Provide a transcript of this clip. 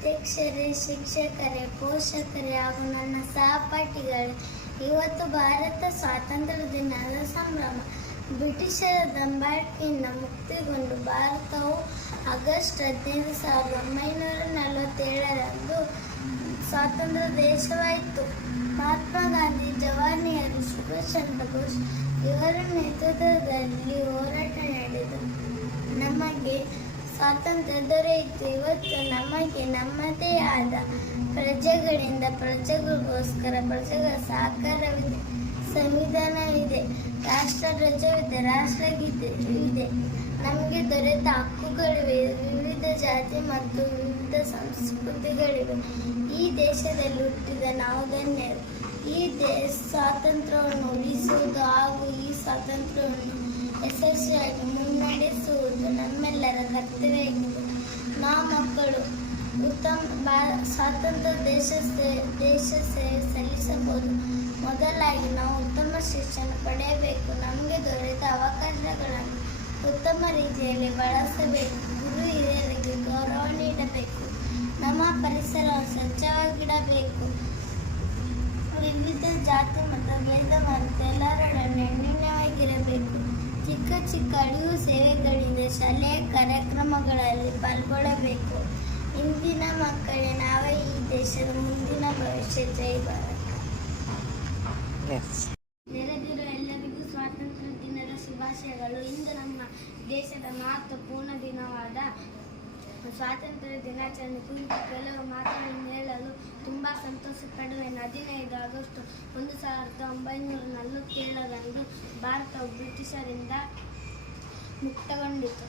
ಅಧ್ಯಕ್ಷರೇ, ಶಿಕ್ಷಕರೇ, ಪೋಷಕರೇ ಹಾಗೂ ನನ್ನ ಸಹಪಾಠಿಗಳೇ, ಇವತ್ತು ಭಾರತ ಸ್ವಾತಂತ್ರ್ಯ ದಿನದ ಸಂಭ್ರಮ. ಬ್ರಿಟಿಷರ ದಬ್ಬಾಳಿಕೆಯಿಂದ ಮುಕ್ತಿಗೊಂಡು ಭಾರತವು ಆಗಸ್ಟ್ 15, 1947ರಂದು ಸ್ವತಂತ್ರ ದೇಶವಾಯಿತು. ಮಹಾತ್ಮ ಗಾಂಧಿ, ಜವಾಹರ್ ನೆಹರು, ಸುಭಾಷ್ ಚಂದ್ರ ಬೋಸ್ ಇವರ ನೇತೃತ್ವದಲ್ಲಿ ಹೋರಾಟ ನಡೆದು ನಮಗೆ ಸ್ವಾತಂತ್ರ್ಯ ದೊರೆಯಿತು. ಇವತ್ತು ನಮಗೆ ನಮ್ಮದೇ ಆದ ಪ್ರಜೆಗಳಿಂದ ಪ್ರಜೆಗಳಿಗೋಸ್ಕರ ಪ್ರಜೆಗಳ ಸಹಕಾರವಿದೆ, ಸಂವಿಧಾನವಿದೆ, ರಾಷ್ಟ್ರಧ್ವಜವಿದೆ, ರಾಷ್ಟ್ರಗೀತೆ ಇದೆ. ನಮಗೆ ದೊರೆತ ಹಕ್ಕುಗಳಿವೆ, ವಿವಿಧ ಜಾತಿ ಮತ್ತು ವಿವಿಧ ಸಂಸ್ಕೃತಿಗಳಿವೆ. ಈ ದೇಶದಲ್ಲಿ ಹುಟ್ಟಿದ ನಾವು ಧನ್ಯರು. ಈ ಸ್ವಾತಂತ್ರ್ಯವನ್ನು ಉಳಿಸುವುದು ಹಾಗೂ ಈ ಸ್ವಾತಂತ್ರ್ಯವನ್ನು ಯಶಸ್ವಿಯಾಗಿ ಮುನ್ನಡೆಸುವುದು ನಮ್ಮೆಲ್ಲರ ಕರ್ತವ್ಯವಾಗಿದೆ. ನಾವು ಮಕ್ಕಳು ಉತ್ತಮ ಸ್ವಾತಂತ್ರ್ಯ ದೇಶ ಸೇವೆ ಸಲ್ಲಿಸಬಹುದು. ಮೊದಲಾಗಿ ನಾವು ಉತ್ತಮ ಶಿಕ್ಷಣ ಪಡೆಯಬೇಕು. ನಮಗೆ ದೊರೆತ ಅವಕಾಶಗಳನ್ನು ಉತ್ತಮ ರೀತಿಯಲ್ಲಿ ಬಳಸಬೇಕು. ಗುರು ಹಿರಿಯರಿಗೆ ಗೌರವ ನೀಡಬೇಕು. ನಮ್ಮ ಪರಿಸರವನ್ನು ಸ್ವಚ್ಛವಾಗಿಡಬೇಕು. ವಿವಿಧ ಜಾತಿ ಮತ್ತು ಭೇದ ಮರೆತು ಎಲ್ಲರೊಡನೆ ಅನ್ಯೋನ್ಯವಾಗಿರಬೇಕು. ಚಿಕ್ಕ ಚಿಕ್ಕ ಅಳಿವು ಸೇವೆಗಳಿಂದ ಶಾಲೆಯ ಕಾರ್ಯಕ್ರಮಗಳಲ್ಲಿ ಪಾಲ್ಗೊಳ್ಳಬೇಕು. ಇಂದಿನ ಮಕ್ಕಳೇ ನಾವೇ ಈ ದೇಶದ ಮುಂದಿನ ಭವಿಷ್ಯ. ಜೈ ಭಾರತ್. ನೆರೆದಿರುವ ಎಲ್ಲರಿಗೂ ಸ್ವಾತಂತ್ರ್ಯ ದಿನದ ಶುಭಾಶಯಗಳು. ಇಂದು ನಮ್ಮ ದೇಶದ ಮಹತ್ವಪೂರ್ಣ ದಿನವಾದ ಸ್ವಾತಂತ್ರ್ಯ ದಿನಾಚರಣೆ ಕುರಿತು ಕೆಲವು ಮಾತುಗಳನ್ನು ಹೇಳಲು ತುಂಬ ಸಂತೋಷ ಪಡುವೆನು. 15 ಆಗಸ್ಟ್ 1947ರಂದು ಭಾರತವು ಬ್ರಿಟಿಷರಿಂದ ಮುಕ್ತಗೊಂಡಿತು.